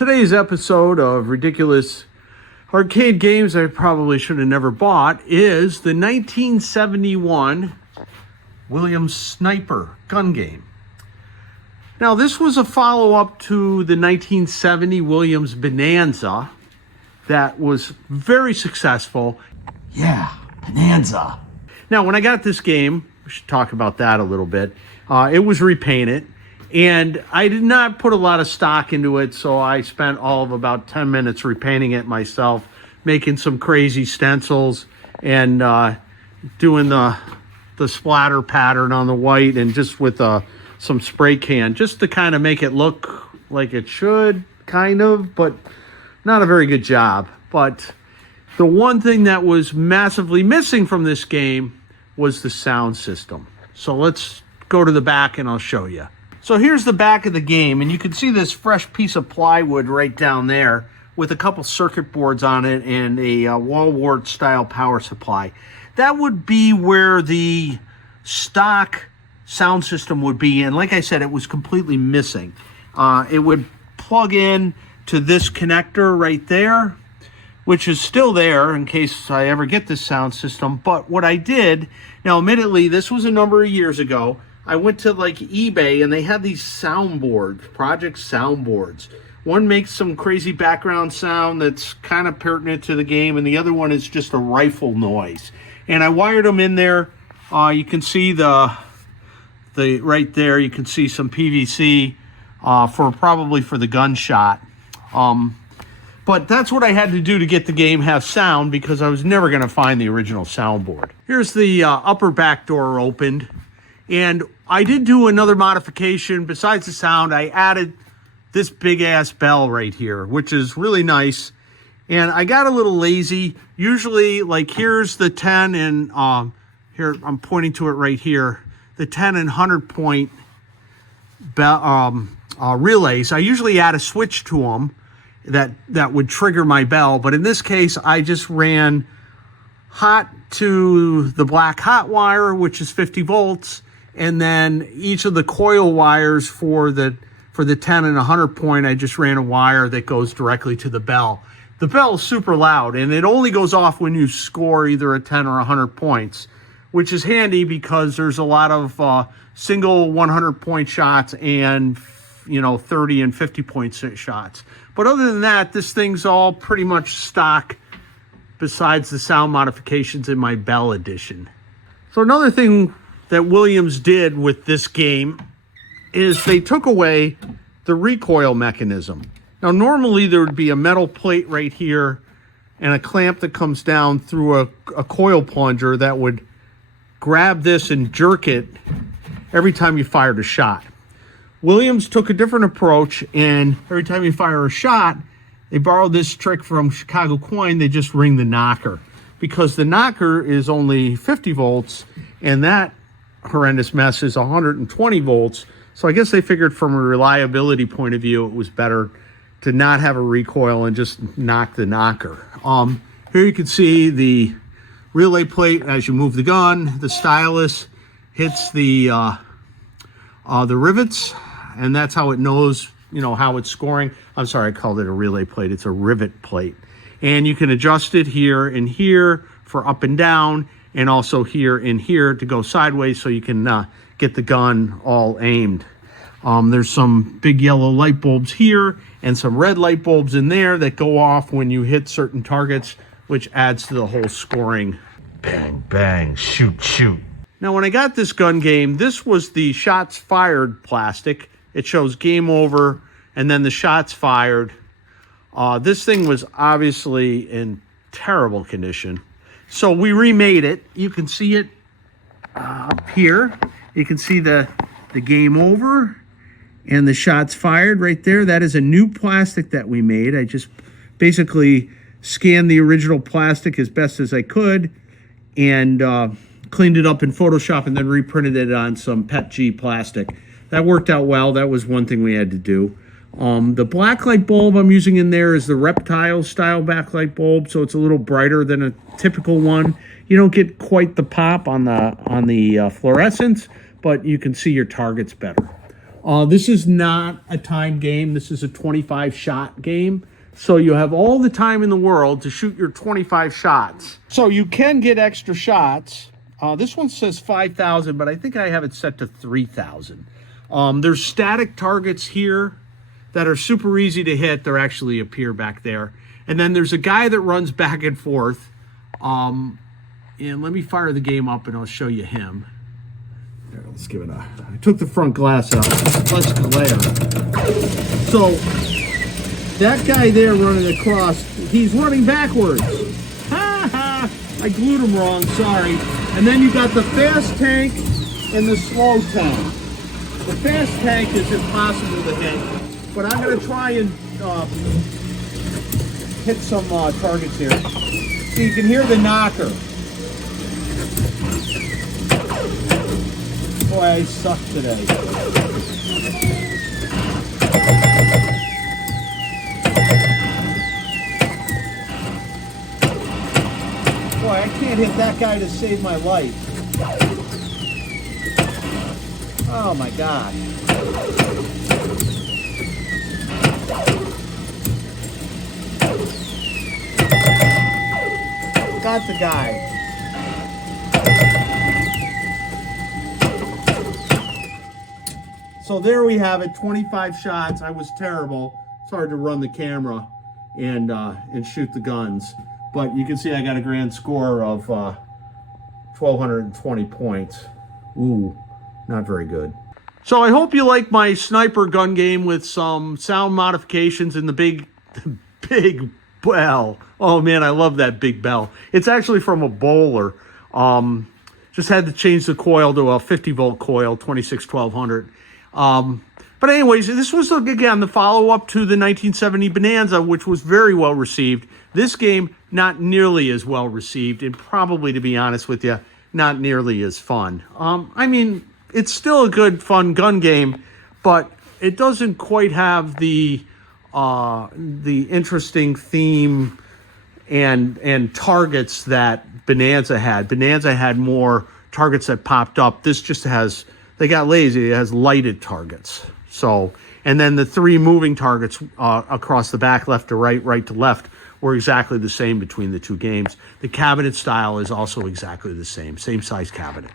Today's episode of Ridiculous Arcade Games I Probably Should Have Never Bought is the 1971 Williams Sniper gun game. Now, this was a follow-up to the 1970 Williams Bonanza that was very successful. Yeah, Bonanza. Now, when I got this game, we should talk about that a little bit. It was repainted, and I did not put a lot of stock into it, so I spent all of about 10 minutes repainting it myself, making some crazy stencils and doing the splatter pattern on the white, and just with some spray can, just to kind of make it look like it should, kind of, but not a very good job. But the one thing that was massively missing from this game was the sound system. So let's go to the back and I'll show you. So here's the back of the game, and you can see this fresh piece of plywood right down there with a couple circuit boards on it and a wall wart style power supply. That would be where the stock sound system would be, and like I said, it was completely missing. It would plug in to this connector right there, which is still there in case I ever get this sound system. But what I did, now admittedly, this was a number of years ago, I went to like eBay and they had these soundboards, project soundboards. One makes some crazy background sound that's kind of pertinent to the game, and the other one is just a rifle noise. And I wired them in there. You can see the right there, you can see some PVC probably for the gunshot. But that's what I had to do to get the game have sound, because I was never going to find the original soundboard. Here's the upper back door opened. And I did do another modification. Besides the sound, I added this big ass bell right here, which is really nice. And I got a little lazy. Usually, like, here's the 10 and here I'm pointing to it right here, the 10 and 100 point bell, relays. I usually add a switch to them that would trigger my bell, but in this case, I just ran hot to the black hot wire, which is 50 volts. And then each of the coil wires for the 10 and 100 point, I just ran a wire that goes directly to the bell. The bell is super loud, and it only goes off when you score either a 10 or 100 points, which is handy because there's a lot of single 100 point shots and 30 and 50 point shots. But other than that, this thing's all pretty much stock, besides the sound modifications in my Bell edition. So another thing that Williams did with this game is they took away the recoil mechanism. Now, normally there would be a metal plate right here and a clamp that comes down through a coil plunger that would grab this and jerk it every time you fired a shot. Williams took a different approach, and every time you fire a shot, they borrowed this trick from Chicago Coin. They just ring the knocker, because the knocker is only 50 volts and that horrendous mess is 120 volts. So I guess they figured from a reliability point of view, it was better to not have a recoil and just knock the knocker. Here you can see the relay plate as you move the gun. The stylus hits the rivets, and that's how it knows, how it's scoring. I'm sorry, I called it a relay plate. It's a rivet plate. And you can adjust it here and here for up and down, and also here and here to go sideways, so you can get the gun all aimed. There's some big yellow light bulbs here and some red light bulbs in there that go off when you hit certain targets, which adds to the whole scoring. Bang, bang, shoot, shoot. Now, when I got this gun game, this was the shots fired plastic. It shows game over and then the shots fired. This thing was obviously in terrible condition. So we remade it. You can see it up here. You can see the game over and the shots fired right there. That is a new plastic that we made. I just basically scanned the original plastic as best as I could and cleaned it up in Photoshop and then reprinted it on some PETG plastic. That worked out well. That was one thing we had to do. The black light bulb I'm using in there is the reptile style backlight bulb, so it's a little brighter than a typical one. You don't get quite the pop on the fluorescence, but you can see your targets better. This is not a time game. This is a 25 shot game. So you have all the time in the world to shoot your 25 shots. So you can get extra shots. This one says 5,000, but I think I have it set to 3,000. There's static targets here that are super easy to hit. They actually appear back there. And then there's a guy that runs back and forth. And let me fire the game up and I'll show you him. There, let's give it a... I took the front glass out. Less glare. So that guy there running across, he's running backwards. Ha ha! I glued him wrong, sorry. And then you got the fast tank and the slow tank. The fast tank is impossible to hit, but I'm going to try and hit some targets here. So you can hear the knocker. Boy, I suck today. Boy, I can't hit that guy to save my life. Oh my God. Got the guy. So there we have it, 25 shots. I was terrible. It's hard to run the camera and shoot the guns. But you can see I got a grand score of 1,220 points. Ooh, not very good. So I hope you like my sniper gun game with some sound modifications and the big bell. Oh man, I love that big bell. It's actually from a bowler. Just had to change the coil to a 50 volt coil, 26-1200. But anyways, this was again the follow-up to the 1970 Bonanza, which was very well received. This game, not nearly as well received, and probably, to be honest with you, not nearly as fun. I mean, it's still a good, fun gun game, but it doesn't quite have the interesting theme and targets that Bonanza had. Bonanza had more targets that popped up. This just has, they got lazy. It has lighted targets. So, and then the three moving targets across the back, left to right, right to left, were exactly the same between the two games. The cabinet style is also exactly the same size cabinet.